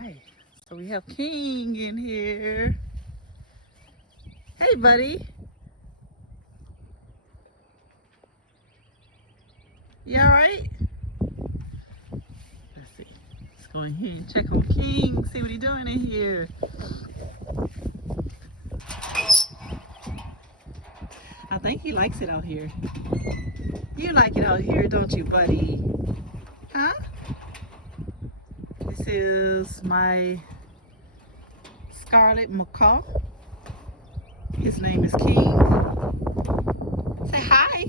Hi. So we have King in here. Hey, buddy. You all right? Let's see. Let's go in here and check on King, see what he's doing in here. I think he likes it out here. You like it out here, don't you, buddy? Huh? This is my Scarlet Macaw. His name is King. Say hi.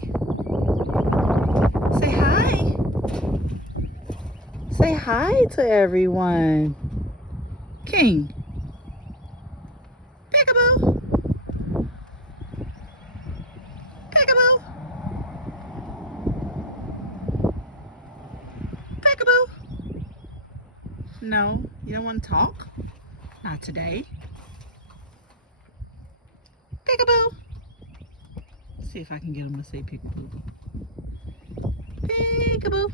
Say hi. Say hi to everyone. King. Peekaboo. Peekaboo. Peekaboo. No, you don't want to talk? Not today. Peekaboo. See if I can get him to say peekaboo. Peekaboo.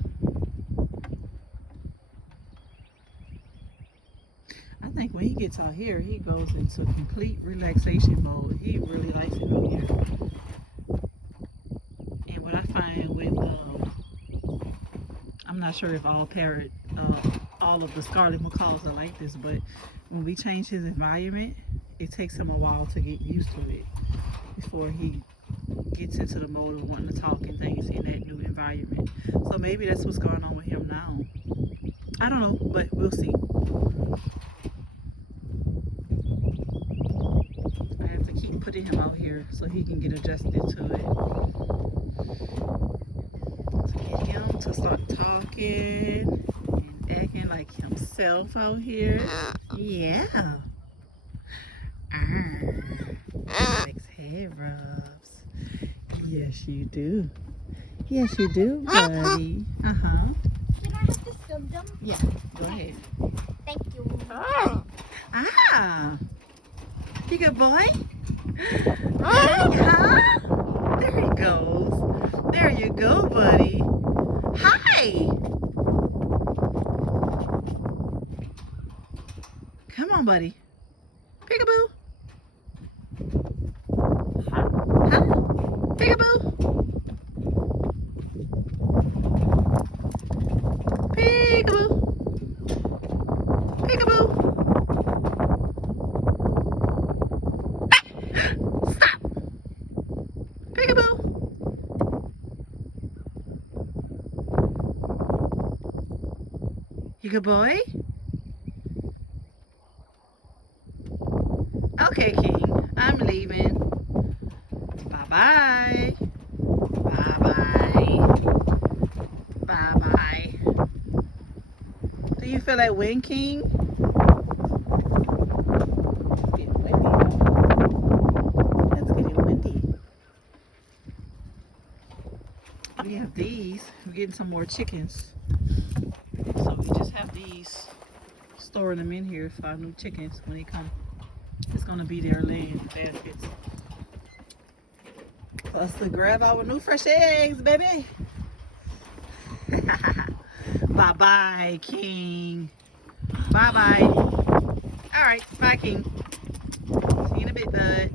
I think when he gets out here, he goes into complete relaxation mode. He really likes it out here. And what I find with, I'm not sure if all of the Scarlet Macaws are like this, but when we change his environment, it takes him a while to get used to it before he gets into the mode of wanting to talk and things in that new environment. So maybe that's what's going on with him now. I don't know, but we'll see. I have to keep putting him out here so he can get adjusted to it. To get him to start talking and acting like himself out here. Yeah. Likes head rubs. Yes, you do. Yes, you do, buddy. Uh-huh. Can I have this dum-dum? Yeah, go ahead. Thank you. Ah. You good boy? Huh? There he goes. There you go, buddy. Hi. Come on, buddy. Peekaboo. Huh? Peekaboo. Peekaboo. Peekaboo. Ah! Stop. Peekaboo. You good boy? Okay, King. I'm leaving. Bye-bye. Bye-bye. Bye-bye. Do you feel like wind, King? It's getting windy. It's getting windy. We have these. We're getting some more chickens. So we just have these. Storing them in here for our new chickens when they come. It's going to be there laying in baskets. For us to grab our new fresh eggs, baby. Bye-bye, King. Bye-bye. All right, bye, King. See you in a bit, bud.